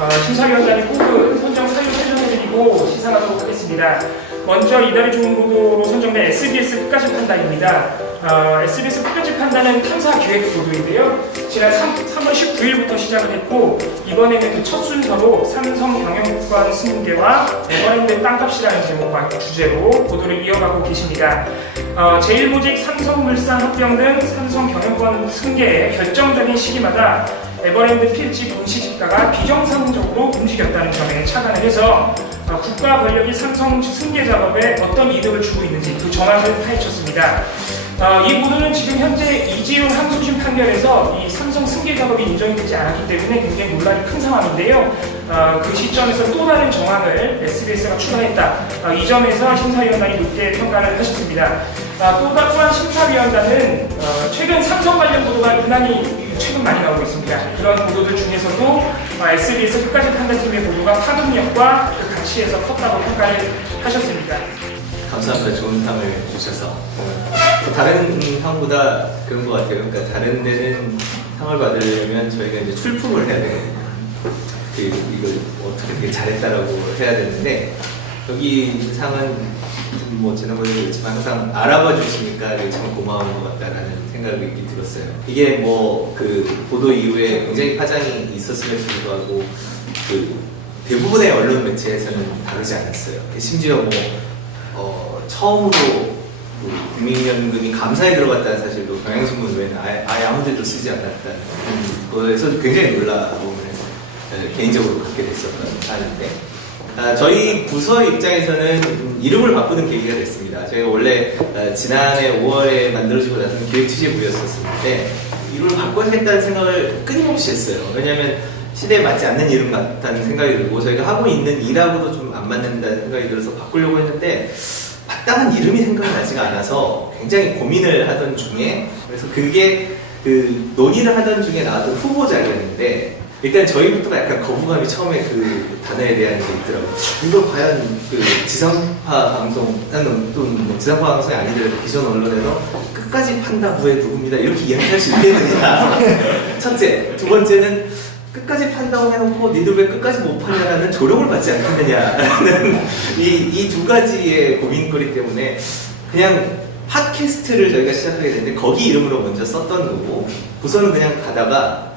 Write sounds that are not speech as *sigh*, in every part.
어, 심사위원장이 뽑은 선정 사유 설명해드리고 시상하도록 하겠습니다. 먼저 이달의 좋은 보도로 선정된 SBS 끝까지 판단입니다. 어, SBS 끝까지 판단은 탐사 기획 보도인데요. 지난 3, 3월 19일부터 시작을 했고 이번에는 그 첫 순서로 삼성 경영권 승계와 에버랜드 땅값이라는 제목과 주제로 보도를 이어가고 계십니다. 어, 제일모직 삼성물산 합병 등 삼성 경영권 승계의 결정적인 시기마다 에버랜드 필지 공시지가가 비정상적으로 움직였다는 점에 착안을 해서 어, 국가 권력이 삼성 승계 작업에 어떤 이득을 주고 있는지 그 정확을 파헤쳤습니다. 어, 이 보도는 지금 현재 이지용 항소심 판결에서 이 삼성 승계 작업이 인정이 되지 않았기 때문에 굉장히 논란이 큰 상황인데요. 어, 그 시점에서 또 다른 정황을 SBS가 추가했다. 어, 이 점에서 심사위원단이 높게 평가를 하셨습니다. 아, 또 또한 심사위원단은 어, 최근 삼성 관련 보도가 유난히 최근 많이 나오고 있습니다. 그런 보도들 중에서도 어, SBS 끝까지 판단팀의 보도가 파급력과 그 가치에서 컸다고 평가를 하셨습니다. 감사합니다. 좋은 상을 주셔서. 어, 다른 상보다 그런 것 같아요. 그러니까 다른 데는 상을 받으려면 저희가 이제 출품을 해야 되거든요. 그 이걸 어떻게 잘했다라고 해야 되는데 여기 상은 뭐 지난번에도 그랬지만 항상 알아봐 주시니까 참 고마운 것 같다라는 생각이 들었어요. 이게 뭐 그 보도 이후에 굉장히 파장이 있었음에도 불구하고 그 대부분의 언론 매체에서는 다루지 않았어요. 심지어 뭐 어, 처음으로 그 국민연금이 감사에 들어갔다는 사실도 경향신문 외에는 아예, 아예 아무 데도 쓰지 않았다는 거에서 굉장히 놀라움을 에, 개인적으로 갖게 됐었는데 아, 저희 부서 입장에서는 이름을 바꾸는 계기가 됐습니다. 저희가 원래 아, 지난해 5월에 만들어지고 나서는 기획취재부였었는데 이름을 바꿔야겠다는 생각을 끊임없이 했어요. 왜냐하면 시대에 맞지 않는 이름 같다는 생각이 들고 저희가 하고 있는 일하고도 좀 안 맞는다는 생각이 들어서 바꾸려고 했는데 마땅한 이름이 생각나지가 않아서 굉장히 고민을 하던 중에 그래서 그게 그 논의를 하던 중에 나왔던 후보 자료였는데 일단 저희부터가 약간 거부감이 처음에 그 단어에 대한 게 있더라고요. 이걸 과연 그 지상파 방송, 또는 뭐 지상파 방송이 아니더라도 기존 언론에서 끝까지 판다 후에 누굽니다. 이렇게 이야기할 수 있겠느냐. *laughs* 첫째. 두 번째는 끝까지 판다고 해놓고 니들 왜 끝까지 못 파냐라는 조력을 받지 않겠느냐라는 *laughs* 이두 가지의 고민거리 때문에 그냥 팟캐스트를 저희가 시작하게 됐는데 거기 이름으로 먼저 썼던 거고 우선은 그냥 가다가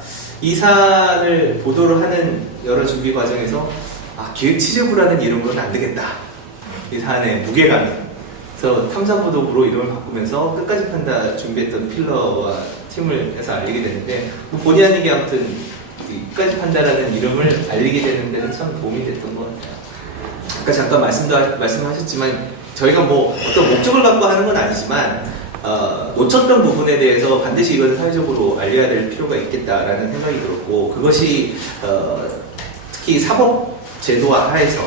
이 사안을 보도를 하는 여러 준비 과정에서 아, 기획 취재부라는 이름으로는 안 되겠다. 이 사안의 무게감이. 그래서 탐사보도부로 이름을 바꾸면서 끝까지 판다 준비했던 필러와 팀을 해서 알리게 됐는데 뭐 본의 아니게 아무튼 이 끝까지 판다라는 이름을 알리게 되는 데는 참 도움이 됐던 것 같아요. 아까 잠깐 말씀도 하- 말씀하셨지만 저희가 뭐 어떤 목적을 갖고 하는 건 아니지만 어, 놓쳤던 부분에 대해서 반드시 이것을 사회적으로 알려야 될 필요가 있겠다라는 생각이 들었고 그것이 어, 특히 사법 제도화 하에서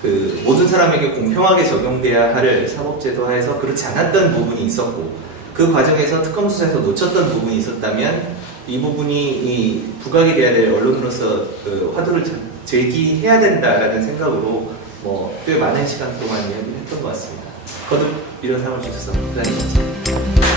그 모든 사람에게 공평하게 적용돼야 할 사법 제도 하에서 그렇지 않았던 부분이 있었고 그 과정에서 특검 수사에서 놓쳤던 부분이 있었다면 이 부분이 이 부각이 돼야 될 언론으로서 그 화두를 제- 제기해야 된다라는 생각으로 뭐 꽤 많은 시간 동안 이야기를 했던 것 같습니다. 거듭 이런 상황을 주셔서 대단히 감사합니다.